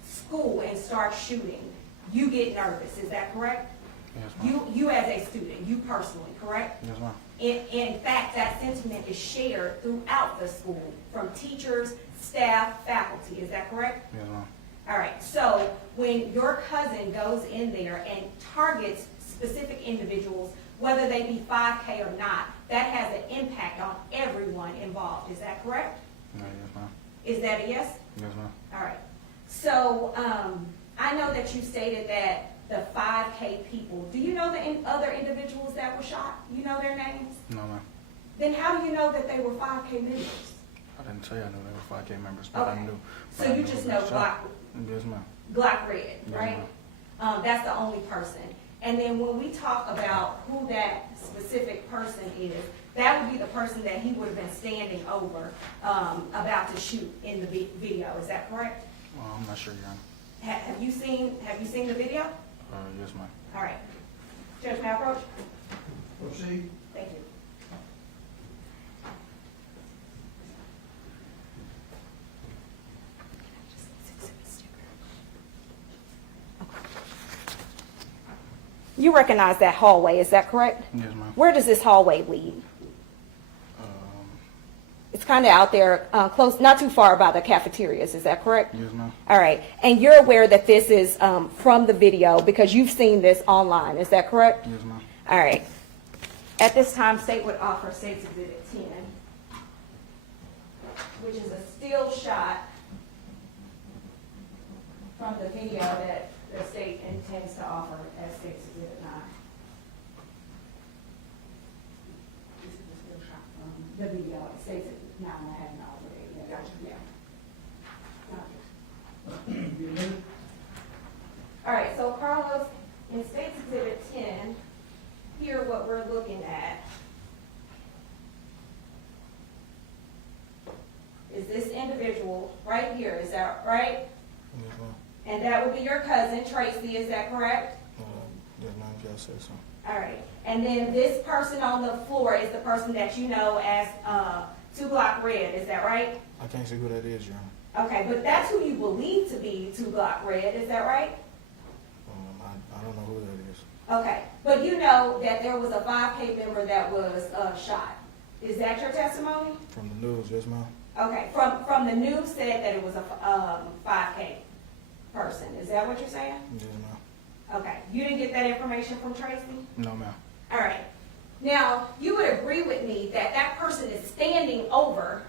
school and starts shooting, you get nervous, is that correct? Yes, ma'am. You as a student, you personally, correct? Yes, ma'am. In fact, that sentiment is shared throughout the school, from teachers, staff, faculty, is that correct? Yes, ma'am. All right, so when your cousin goes in there and targets specific individuals, whether they be 5K or not, that has an impact on everyone involved, is that correct? No, yes, ma'am. Is that a yes? Yes, ma'am. All right, so I know that you stated that the 5K people, do you know the other individuals that were shot? You know their names? No, ma'am. Then how do you know that they were 5K members? I didn't say I knew they were 5K members, but I Okay. knew. So but I you knew just they know were Glock, shot. Yes, ma'am. Glock Red, Yes, right? ma'am. That's the only person. And then when we talk about who that specific person is, that would be the person that he would have been standing over, about to shoot in the video. Is that correct? Well, I'm not sure, Your Honor. Have you seen the video? Yes, ma'am. All right. Judge, may I approach? Proceed. Thank you. You recognize that hallway, is that correct? Yes, ma'am. Where does this hallway lead? It's kind of out there, close, not too far by the cafeterias, is that correct? Yes, ma'am. All right, and you're aware that this is from the video because you've seen this online, is that correct? Yes, ma'am. All right. At this time, State would offer State's Exhibit 10, which is a still shot from the video that the State intends to offer as State's Exhibit 9. This is a still shot from the video. It states it now, and I haven't already. Yeah, gotcha. Yeah. Gotcha. All right, so Carlos, in State's Exhibit 10, here what we're looking at is this individual right here, is that right? Yes, ma'am. And that would be your cousin, Tracy, is that correct? Yes, ma'am. If y'all say so. All right, and then this person on the floor is the person that you know as 2 Block Red, is that right? I can't see who that is, Your Honor. Okay, but that's who you believe to be 2 Block Red, is that right? I don't know who that is. Okay, but you know that there was a 5K member that was shot. Is that your testimony? From the news, yes, ma'am. Okay, from the news said that it was a 5K person. Is that what you're saying? Yes, ma'am. Okay, you didn't get that information from Tracy? No, ma'am. All right. Now, you would agree with me that that person is standing over,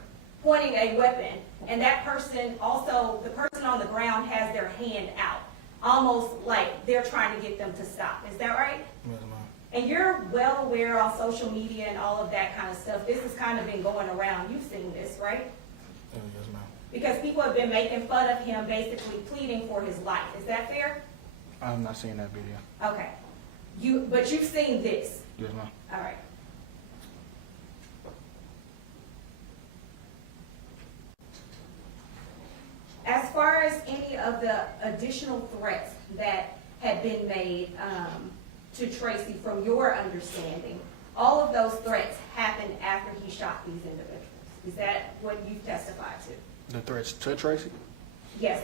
pointing a weapon, and that person also, the person on the ground has their hand out, almost like they're trying to get them to stop. Is that right? Yes, ma'am. And you're well aware on social media and all of that kind of stuff. This has kind of been going around. You've seen this, right? Yes, ma'am. Because people have been making fun of him, basically pleading for his life. Is that fair? I have not seen that video. Okay. But you've seen this. Yes, ma'am. All right. As far as any of the additional threats that had been made to Tracy, from your understanding, all of those threats happened after he shot these individuals. Is that what you've testified to? The threats to Tracy? Yes.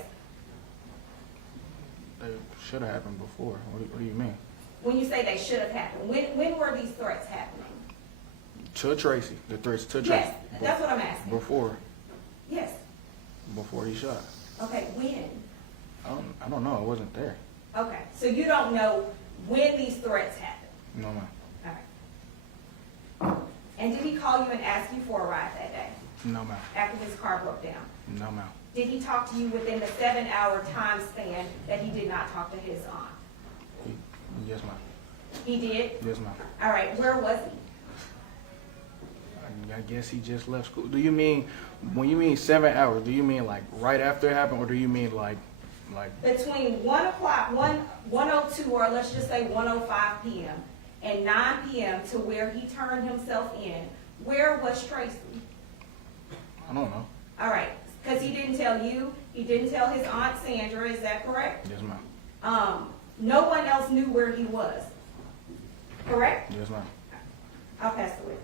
They should have happened before. What do you mean? When you say they should have happened, when were these threats happening? To Tracy. The threats to Tracy. Yes, that's what I'm asking. Before Yes. he shot. Okay, when? I don't know. I wasn't there. Okay, so you don't know when these threats happened? No, ma'am. All right. And did he call you and ask you for a ride that day No, ma'am. after his car broke down? No, ma'am. Did he talk to you within the 7-hour time span that he did not talk to his aunt? Yes, ma'am. He did? Yes, ma'am. All right, where was he? I guess he just left school. Do you mean, when you mean 7 hours, do you mean like right after it happened, or do you mean like? Between 1:02, or let's just say 1:05 p.m. and 9 p.m. to where he turned himself in, where was Tracy? I don't know. All right, because he didn't tell you, he didn't tell his Aunt Sandra, is that correct? Yes, ma'am. No one else knew where he was, correct? Yes, ma'am. I'll pass the witness.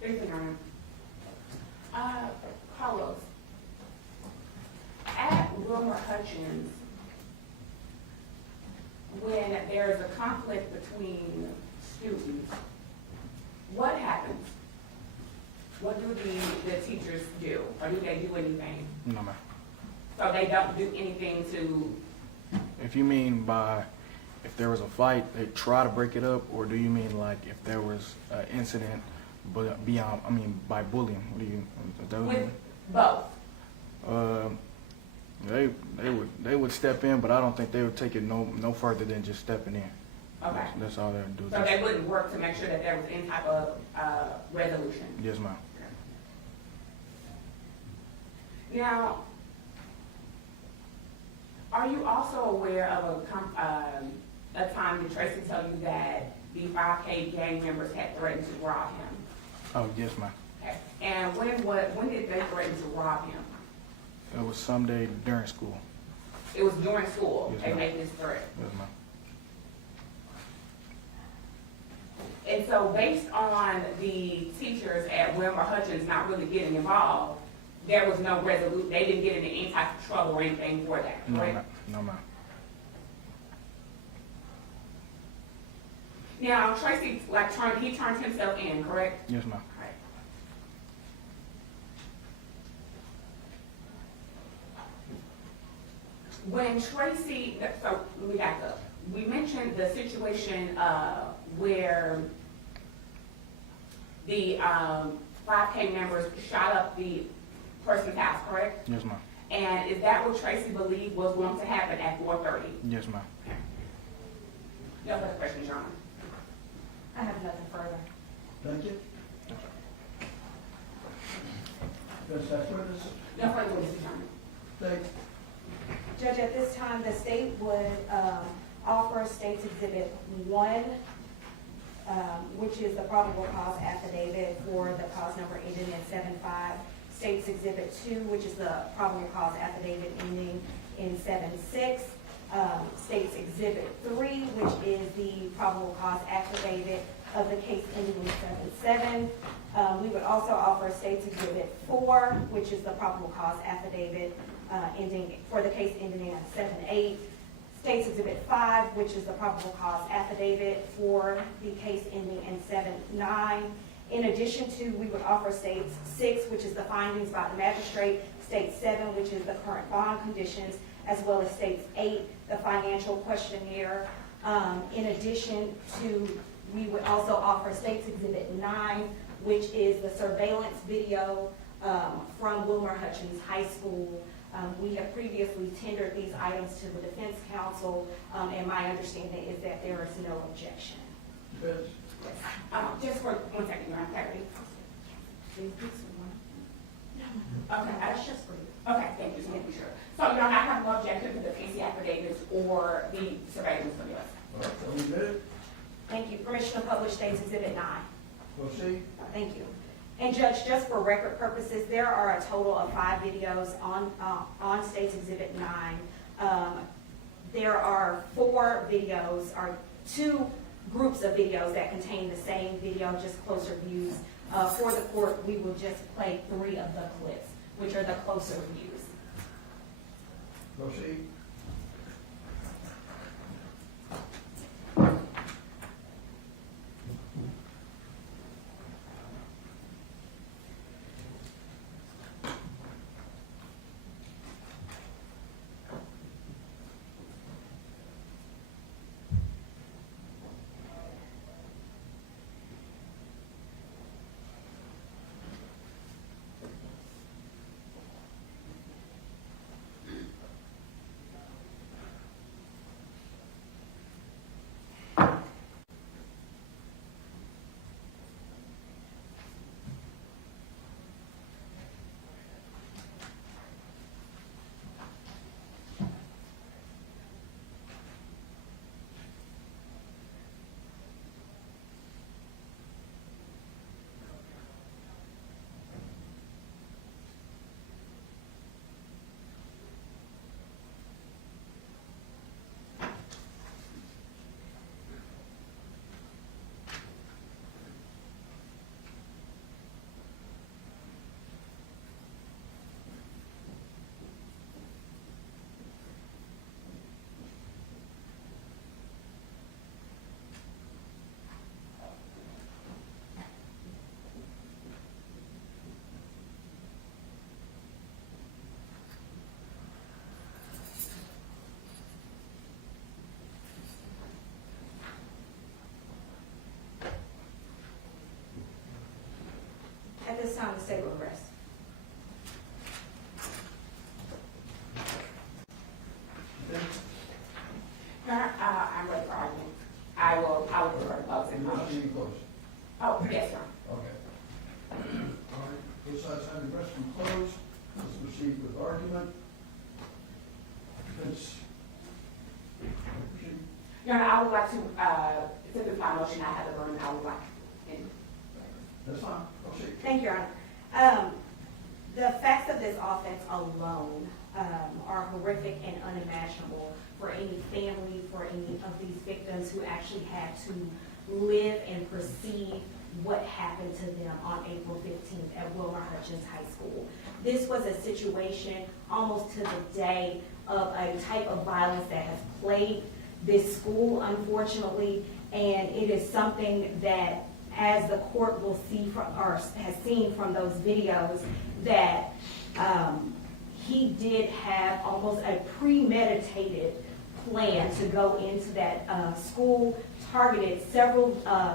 Thank you, Your Honor. Carlos, at Wilmer-Hutchins, when there's a conflict between students, what happens? What do the teachers do, or do they do anything? No, ma'am. So they don't do anything to, If you mean by, if there was a fight, they try to break it up, or do you mean like if there was an incident, but beyond, I mean, by bullying? What do you? Is that what you with both? mean? They would step in, but I don't think they would take it no further than just stepping in. Okay. That's all they would do. So they wouldn't work to make sure that there was any type of resolution? Yes, ma'am. Now, are you also aware of a time that Tracy told you that the 5K gang members had threatened to rob him? Oh, yes, ma'am. Okay. And when did they threaten to rob him? It was someday during school. It was during school, Yes, they ma'am. made this threat. Yes, ma'am. And so based on the teachers at Wilmer-Hutchins not really getting involved, there was no resolution, they didn't get into any type of trouble or anything for that, No, correct? ma'am. No, ma'am. Now, Tracy, he turned himself in, correct? Yes, ma'am. Right. When Tracy, so let me back up. We mentioned the situation where the 5K members shot up the person's house, correct? Yes, ma'am. And is that what Tracy believed was going to happen at 4:30? Yes, ma'am. No further questions, Your Honor. I have nothing further. Thank you. Judge Saxton, No further witnesses, Your Honor. thank Judge, at this time, the state would offer State's Exhibit 1, which is the probable cause affidavit for the cause number ending in 7-5. State's Exhibit 2, which is the probable cause affidavit ending in 7-6. State's Exhibit 3, which is the probable cause affidavit of the case ending in 7-7. We would also offer State's Exhibit 4, which is the probable cause affidavit for the case ending in 7-8. State's Exhibit 5, which is the probable cause affidavit for the case ending in 7-9. In addition to, we would offer State's 6, which is the findings by the magistrate, State 7, which is the current bond conditions, as well as State's 8, the financial questionnaire. In addition to, we would also offer State's Exhibit 9, which is the surveillance video from Wilmer-Hutchins High School. We have previously tendered these items to the defense counsel, and my understanding is that there is no objection. you. Judge, Just for 1 second, Your Honor, clarity. Okay, That's just for you. okay, thank you, just making sure. So, Your Honor, I have no objection to the PC affidavits or the surveillance videos. all right, so we good? Thank you. Permission to publish State's Exhibit 9. Proceed. Thank you. And Judge, just for record purposes, there are a total of 5 videos on State's Exhibit 9. There are 4 videos, or 2 groups of videos that contain the same video, just closer views. For the court, we will just play 3 of the clips, which are the closer views. Proceed. At this time, the state will rest. Your Honor, I'm ready for argument. I will refer to closing You're not motion. being closed. Oh, yes, sir. Okay. All right, both sides have the rest from closed. Let's proceed with argument. Defense. Proceed. Your Honor, I would like to, simplify motion I have the burden, I would like. That's fine. Proceed. Thank you, Your Honor. The facts of this offense alone are horrific and unimaginable for any family, for any of these victims who actually had to live and perceive what happened to them on April 15th at Wilmer-Hutchins High School. This was a situation almost to the day of a type of violence that has plagued this school, unfortunately, and it is something that, as the court will see from, or has seen from those videos, that he did have almost a premeditated plan to go into that school, targeted several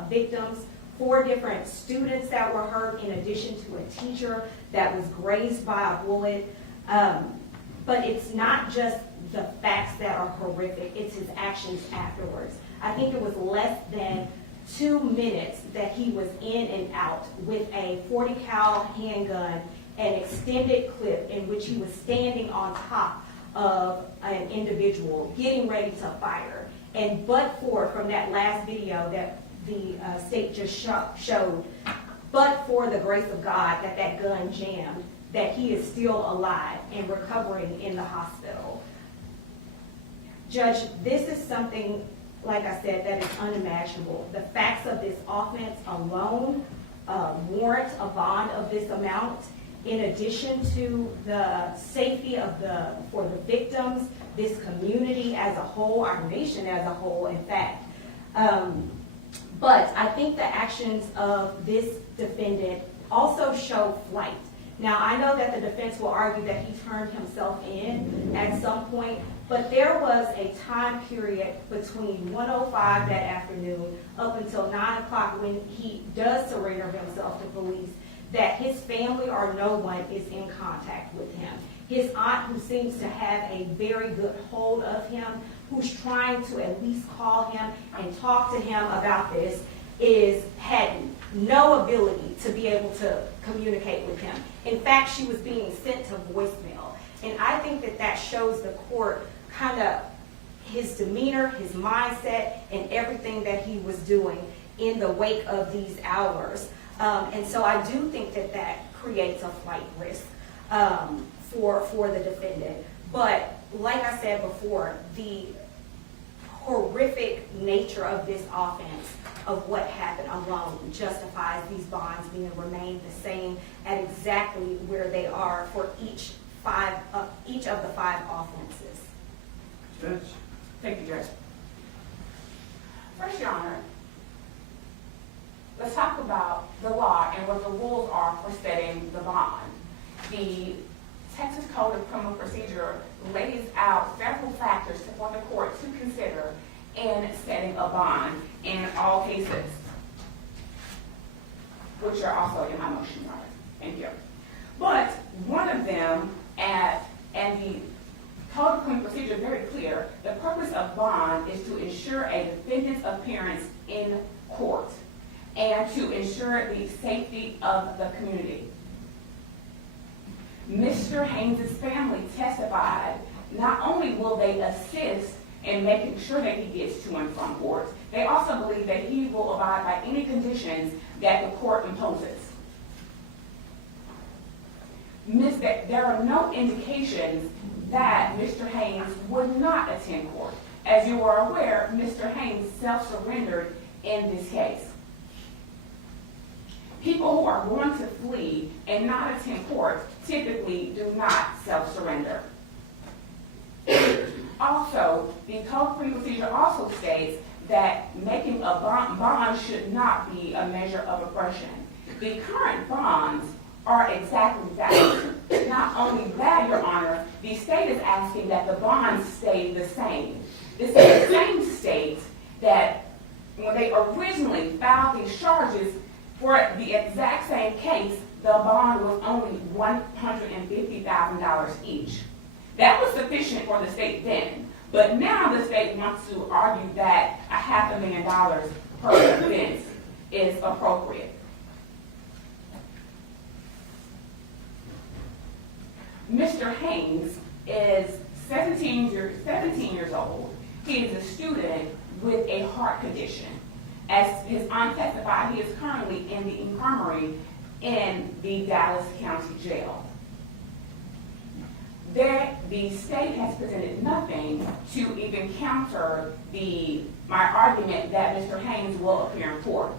victims, 4 different students that were hurt, in addition to a teacher that was grazed by a bullet. But it's not just the facts that are horrific, it's his actions afterwards. I think it was less than 2 minutes that he was in and out with a .40 cal handgun, an extended clip in which he was standing on top of an individual getting ready to fire. And but for, from that last video that the state just showed, but for the grace of God that that gun jammed, that he is still alive and recovering in the hospital. Judge, this is something, like I said, that is unimaginable. The facts of this offense alone warrant a bond of this amount, in addition to the safety of for the victims, this community as a whole, our nation as a whole, in fact. But I think the actions of this defendant also show flight. Now, I know that the defense will argue that he turned himself in at some point, but there was a time period between 1:05 that afternoon up until 9 o'clock when he does surrender himself to police, that his family or no one is in contact with him. His aunt, who seems to have a very good hold of him, who's trying to at least call him and talk to him about this, had no ability to be able to communicate with him. In fact, she was being sent to voicemail. And I think that that shows the court kind of his demeanor, his mindset, and everything that he was doing in the wake of these hours. And so I do think that that creates a flight risk for the defendant. But like I said before, the horrific nature of this offense, of what happened alone, justifies these bonds being remained the same at exactly where they are for each of the 5 offenses. Defense. Thank you, Judge. First, Your Honor, let's talk about the law and what the rules are for setting the bond. The Texas Code of Criminal Procedure lays out several factors for the court to consider in setting a bond in all cases, which are also in my motion, Your Honor. Thank you. But one of them, and the Code of Criminal Procedure is very clear, the purpose of bond is to ensure a defendant's appearance in court and to ensure the safety of the community. Mr. Haynes' family testified not only will they assist in making sure that he gets to and from court, they also believe that he will abide by any conditions that the court imposes. There are no indications that Mr. Haynes would not attend court. As you are aware, Mr. Haynes self-surrendered in this case. People who are going to flee and not attend court typically do not self-surrender. Also, the Code of Criminal Procedure also states that making a bond should not be a measure of oppression. The current bonds are exactly that. Not only that, Your Honor, the state is asking that the bonds stay the same. This is the same state that when they originally filed these charges For the exact same case, the bond was only $150,000 each. That was sufficient for the state then, but now the state wants to argue that $500,000 per offense is appropriate. Mr. Haynes is 17 years old. He is a student with a heart condition. As his aunt testified, he is currently in the infirmary in the Dallas County Jail. The state has presented nothing to even counter my argument that Mr. Haynes will appear in court.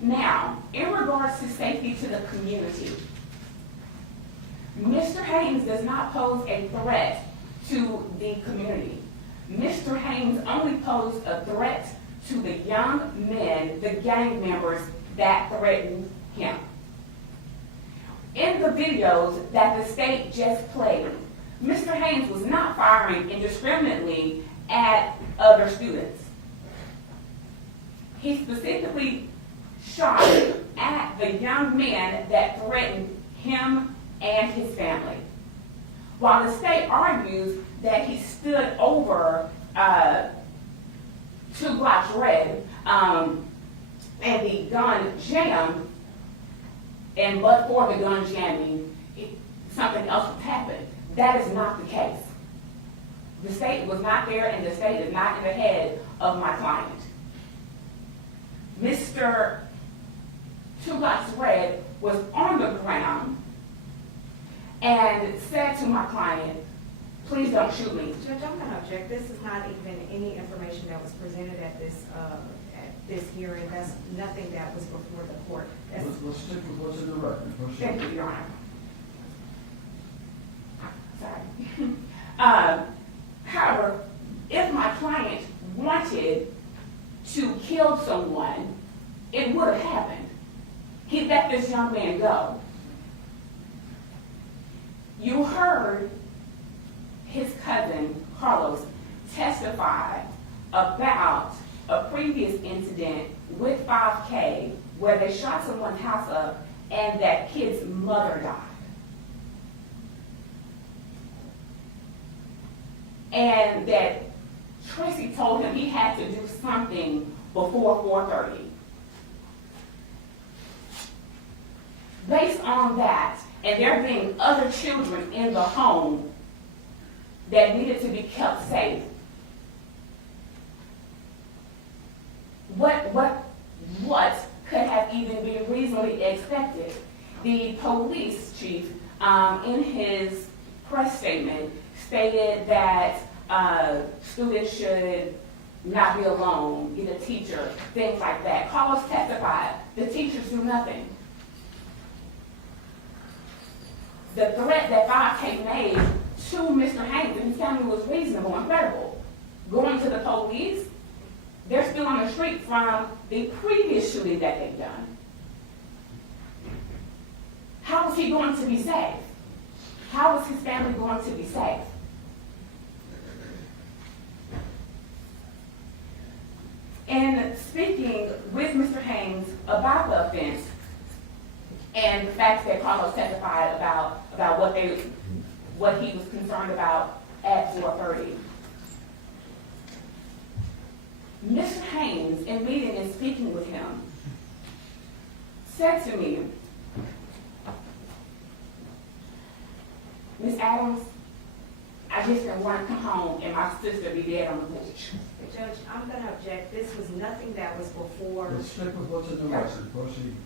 Now, in regards to safety to the community, Mr. Haynes does not pose a threat to the community. Mr. Haynes only posed a threat to the young men, the gang members that threatened him. In the videos that the state just played, Mr. Haynes was not firing indiscriminately at other students. He specifically shot at the young men that threatened him and his family. While the state argues that he stood over 2 blocks red and the gun jammed, and but for the gun jamming, something else would happen. That is not the case. The state was not there, and the state is not in the head of my client. Mr. 2 blocks red was on the ground and said to my client, "Please don't shoot me." Judge, I'm going to object. This is not even any information that was presented at this hearing. That's nothing that was before the court. Let's stick with what's in the record. Thank you, Your Honor. Sorry. However, if my client wanted to kill someone, it would have happened. He let this young man go. You heard his cousin, Carlos, testify about a previous incident with 5K where they shot someone's house up and that kid's mother died. And that Tracy told him he had to do something before 4:30. Based on that, and there being other children in the home that needed to be kept safe, what could have even been reasonably expected? The police chief, in his press statement, stated that students should not be alone, get a teacher, things like that. Carlos testified, the teachers do nothing. The threat that 5K made to Mr. Haynes and his family was reasonable and credible. Going to the police, they're still on the street from the previous shooting that they've done. How is he going to be safe? How is his family going to be safe? In speaking with Mr. Haynes about the offense and the fact that Carlos testified about what he was concerned about at 4:30, Mr. Haynes, in meeting and speaking with him, said to me, "Miss Adams, I just didn't want to come home and my sister be dead on the porch." Judge, I'm going to object. This was nothing that was before. Let's stick with what's in the record. Proceed.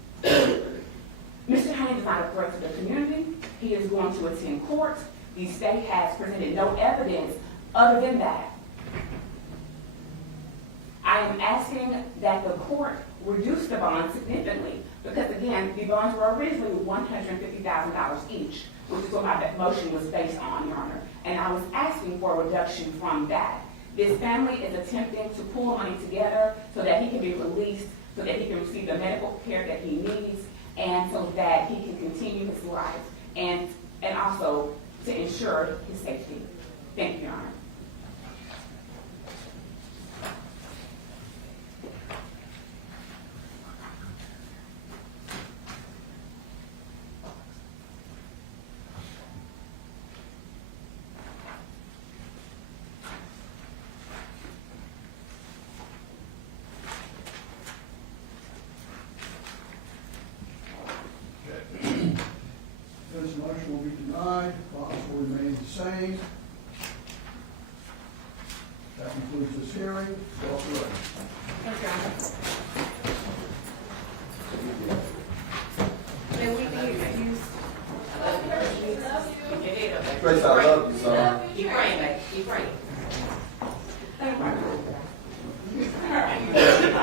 Mr. Haynes is not a threat to the community. He is going to attend court. The state has presented no evidence other than that. I am asking that the court reduce the bond significantly because, again, the bonds were originally $150,000 each, which is what my motion was based on, Your Honor. And I was asking for a reduction from that. This family is attempting to pull money together so that he can be released, so that he can receive the medical care that he needs, and so that he can continue his life, and also to ensure his safety. Thank you, Your Honor. this motion will be denied, bonds will remain the same. That concludes this hearing. Call to order. Thank you, Honor. May we be excused? Grace, I love you, son. Keep praying, baby. Keep praying. Yes.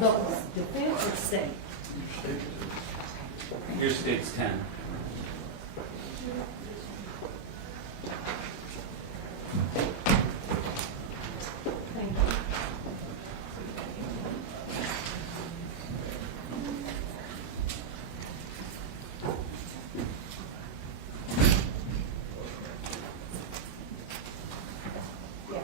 Those defense or state? Your state's 10. Thank you. Yeah.